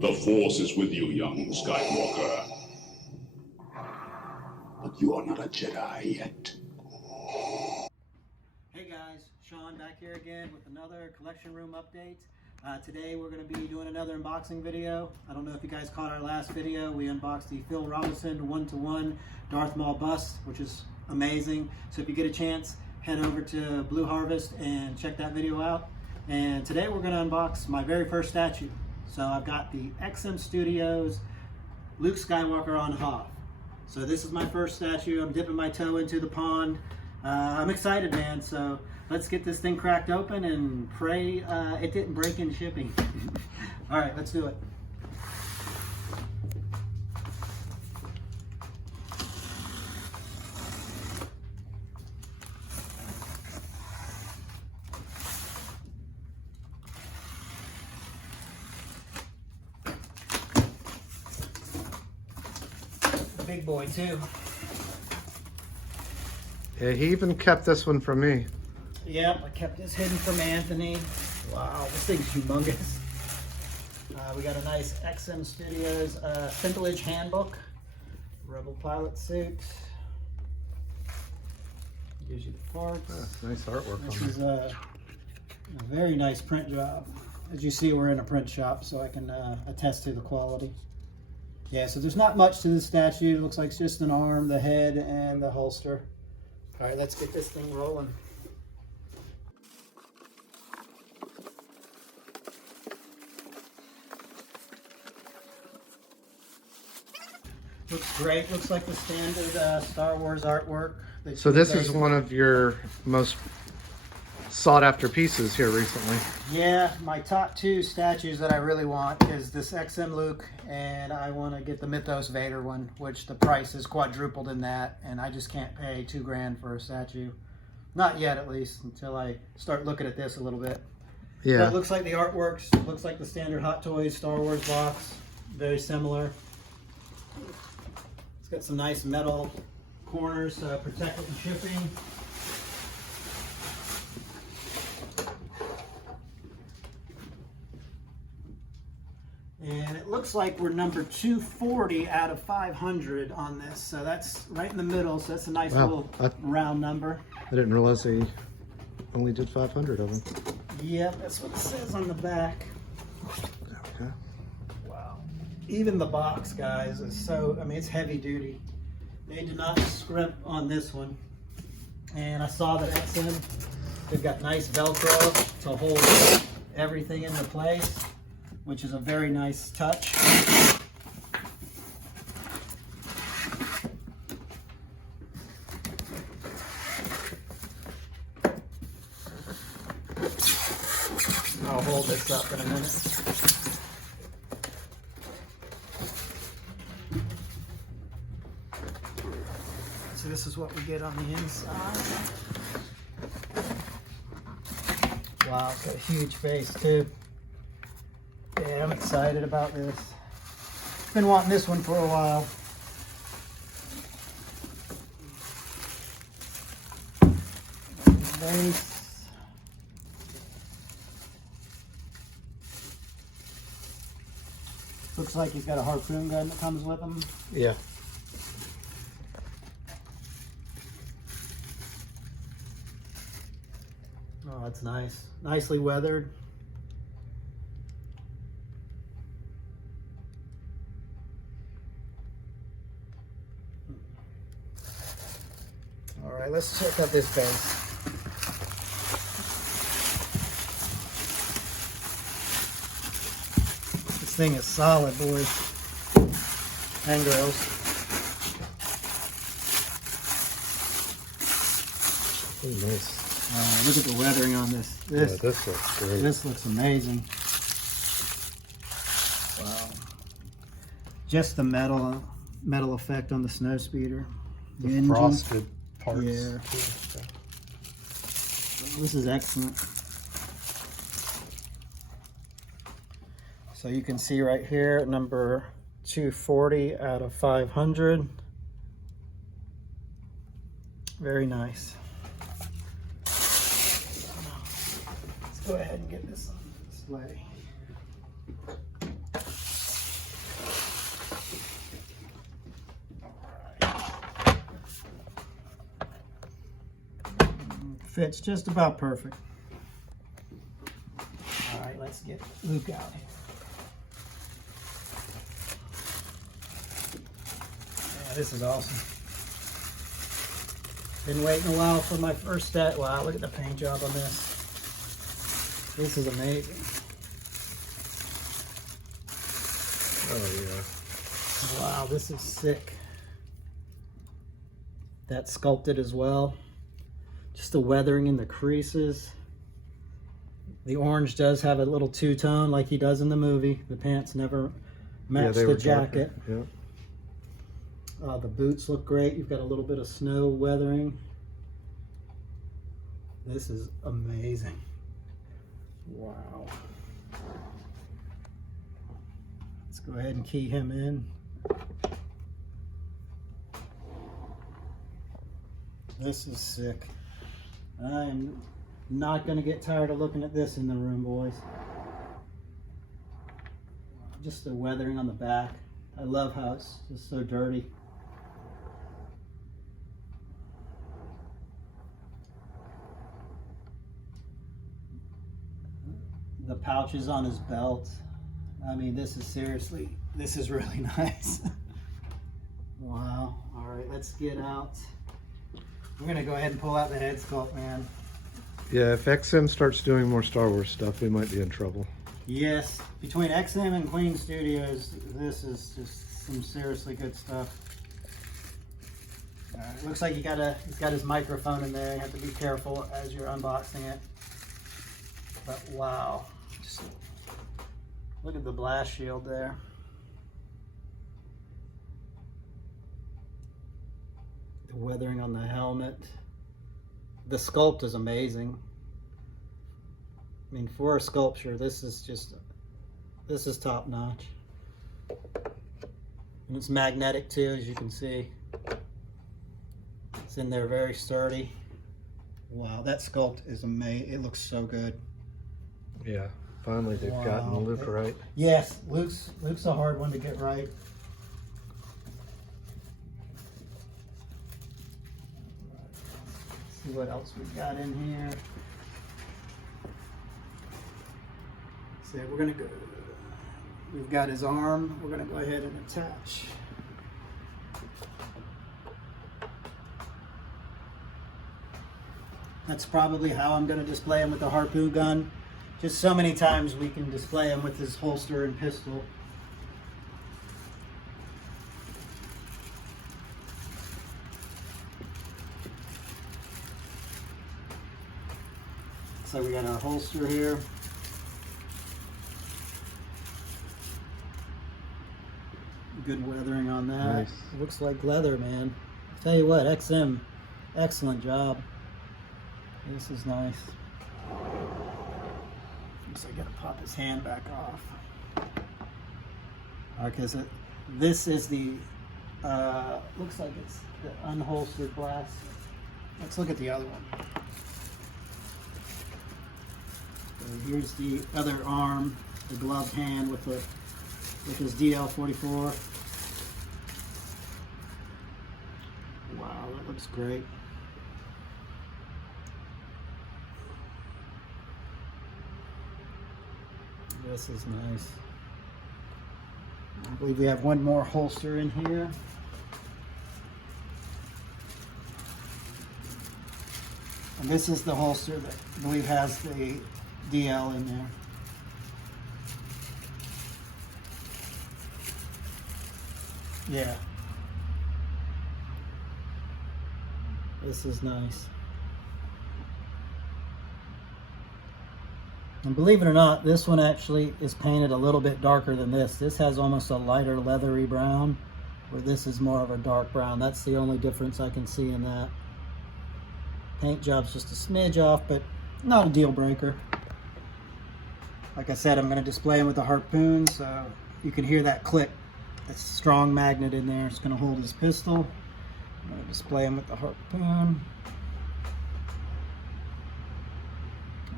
The Force is with you, young Skywalker. But you are not a Jedi yet. Hey guys, Sean back here again with another collection room update. Today we're going to be doing another unboxing video. I don't know if you guys caught our last video. We unboxed the Phil Robinson 1-to-1 Darth Maul bust, which is amazing. So if you get a chance, head over to Blue Harvest and check that video out. And today we're going to unbox my very first statue. So I've got the XM Studios Luke Skywalker on Hoth. So this is my first statue. I'm dipping my toe into the pond. I'm excited, man. So let's get this thing cracked open and pray it didn't break in shipping. All right, let's do it. Big boy too. Yeah, he even kept this one from me. Yep, I kept this hidden from Anthony. Wow, this thing's humongous. We got a nice XM Studios Scintillage handbook, Rebel pilot suit. Gives you the parts. Nice artwork This on is a very nice print job. As you see, we're in a print shop, so I can attest to the quality. Yeah, so there's not much to this statue. It looks like it's just an arm, the head, and the holster. All right, let's get this thing rolling. Looks great. Looks like the standard Star Wars artwork. So this is one of your most sought after pieces here recently. Yeah, my top two statues that I really want is this XM Luke, and I want to get the Mythos Vader one, which the price is quadrupled in that, and I just can't pay $2 grand for a statue. Not yet, at least, until I start looking at this a little bit. Yeah. But it looks like the artworks, looks like the standard Hot Toys Star Wars box. Very similar. It's got some nice metal corners to protect it from shipping. And it looks like we're number 240 out of 500 on this. So that's right in the middle. So that's a nice little round number. I didn't realize they only did 500 of them. Yep, that's what it says on the back. Okay. Wow. Even the box, guys, is so, I mean, it's heavy duty. They did not scrimp on this one. And I saw that XM, they've got nice Velcro to hold everything into place, which is a very nice touch. I'll hold this up in a minute. So this is what we get on the inside. Wow, it's got a huge face too. Yeah, I'm excited about this. Been wanting this one for a while. Base. Looks like he's got a harpoon gun that comes with him. Yeah. Oh, that's nice. Nicely weathered. All right, let's check out this base. This thing is solid, boys and girls. Oh, nice. Look at the weathering on this. Yeah, this looks great. This looks amazing. Wow. Just the metal effect on the Snowspeeder. The engine. frosted parts. Yeah. This is excellent. So you can see right here, number 240 out of 500. Very nice. Let's go ahead and get this on display. fits just about perfect. All right, let's get Luke out here. Yeah, this is awesome. Been waiting a while for my first set. Wow, look at the paint job on this. This is amazing. Oh yeah. Wow, this is sick. That's sculpted as well. Just the weathering in the creases. The orange does have a little two-tone like he does in the movie. The pants never match the jacket. Yeah. The boots look great. You've got a little bit of snow weathering. This is amazing. Wow. Let's go ahead and key him in. This is sick. I am not going to get tired of looking at this in the room, boys. Just the weathering on the back. I love how it's just so dirty. The pouches on his belt. I mean, this is seriously, this is really nice. Wow. All right, let's get out. We're gonna go ahead and pull out the head sculpt, man. Yeah, if XM starts doing more Star Wars stuff, we might be in trouble. Yes, between XM and Queen Studios, this is just some seriously good stuff. Looks like he's got his microphone in there. You have to be careful as you're unboxing it. But wow, just look at the blast shield there. The weathering on the helmet. The sculpt is amazing. I mean, for a sculpture, this is top notch. And it's magnetic too, as you can see. It's in there very sturdy. Wow, that sculpt is amazing. It looks so good. Yeah, finally they've gotten Luke right. Yes, Luke's a hard one to get right. Let's see what else we've got in here. So we're gonna go. We've got his arm. We're gonna go ahead and attach. That's probably how I'm gonna display him with the harpoon gun. Just so many times we can display him with his holster and pistol. So we got our holster here. Good weathering on that. Nice. Looks like leather, man. I'll tell you what, XM, excellent job. This is nice. So I gotta pop his hand back off. Okay, so this is the, looks like it's the unholstered blast. Let's look at the other one. So here's the other arm, the gloved hand with his DL44. Wow, that looks great. This is nice. I believe we have one more holster in here. And this is the holster that I believe has the DL in there. Yeah. This is nice. And believe it or not, this one actually is painted a little bit darker than this. This has almost a lighter leathery brown, where this is more of a dark brown. That's the only difference I can see in that. Paint job's just a smidge off, but not a deal breaker. Like I said, I'm going to display him with the harpoon, so you can hear that click. That's a strong magnet in there. It's going to hold his pistol. I'm going to display him with the harpoon.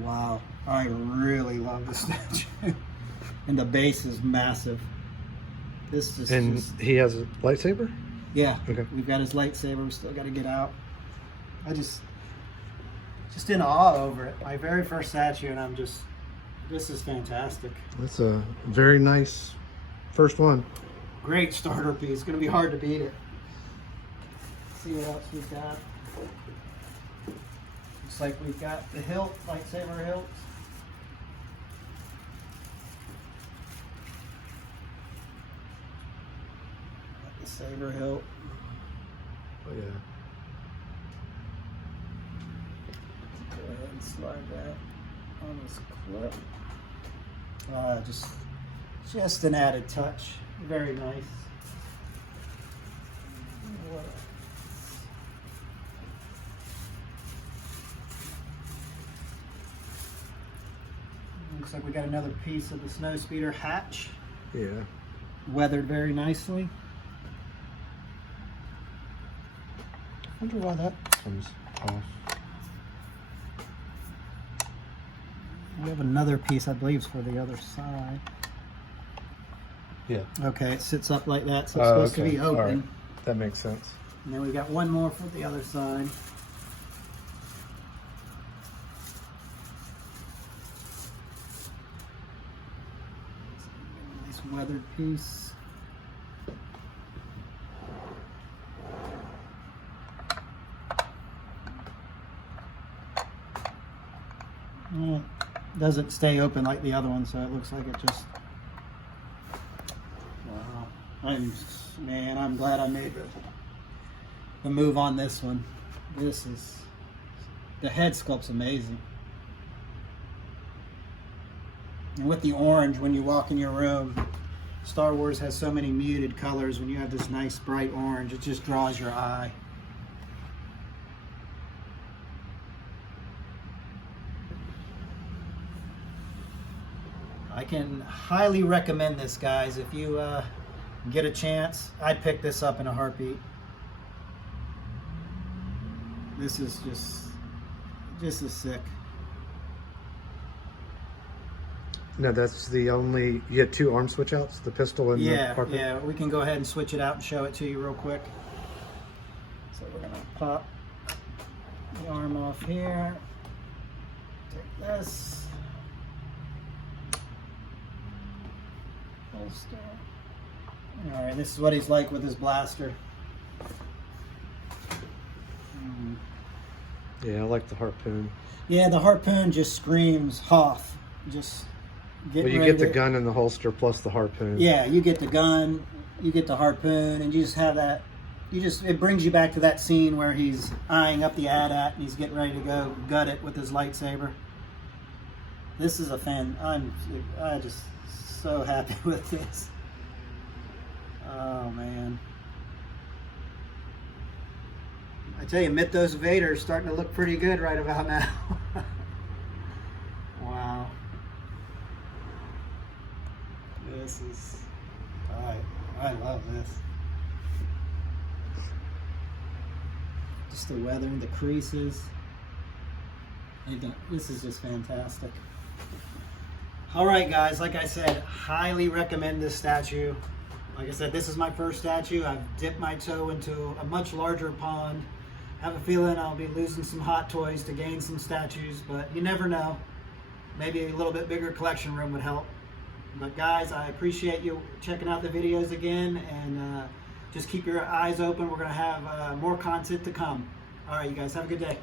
Wow, I really love this statue. And the base is massive. This is just... he has a lightsaber? Yeah, okay. We've got his lightsaber. We still got to get out. just in awe over it. My very first statue, and this is fantastic. That's a very nice first one. Great starter piece. It's going to be hard to beat it. Let's see what else we've got. Looks like we've got the hilt, lightsaber hilts. Got the saber hilt. Oh yeah. Go ahead and slide that on this clip. Just an added touch. Very nice. What else? Looks like we got another piece of the Snowspeeder hatch. Yeah. Weathered very nicely. I wonder why that comes off. We have another piece, I believe, is for the other side. Yeah. Okay, it sits up like that, so it's supposed to be open. All right. That makes sense. And then we got one more for the other side. Nice weathered piece. Well, it doesn't stay open like the other one, so it looks like it just... Wow. I'm glad I made the move on this one. The head sculpt's amazing. And with the orange, when you walk in your room, Star Wars has so many muted colors. When you have this nice bright orange, it just draws your eye. I can highly recommend this, guys. If you get a chance, I'd pick this up in a heartbeat. This is just as sick. No, that's the only. You had two arm switch outs, the pistol and the harpoon? Yeah, we can go ahead and switch it out and show it to you real quick. So we're gonna pop the arm off here. Take this. Holster. All right, this is what he's like with his blaster. Yeah, I like the harpoon. Yeah, the harpoon just screams Hoth. Just Well, you get the gun in the holster plus the harpoon. Yeah, you get the gun, you get the harpoon, and you just have that. It brings you back to that scene where he's eyeing up the AT-AT and he's getting ready to go gut it with his lightsaber. This is a fan. I'm just so happy with this. Oh man. I tell you, Mythos Vader is starting to look pretty good right about now. Wow. This is, I love this. Just the weathering, the creases. This is just fantastic. All right, guys, like I said, highly recommend this statue. Like I said, this is my first statue. I've dipped my toe into a much larger pond. I have a feeling I'll be losing some hot toys to gain some statues, but you never know. Maybe a little bit bigger collection room would help. But guys, I appreciate you checking out the videos again, and just keep your eyes open. We're going to have more content to come. All right, you guys, have a good day.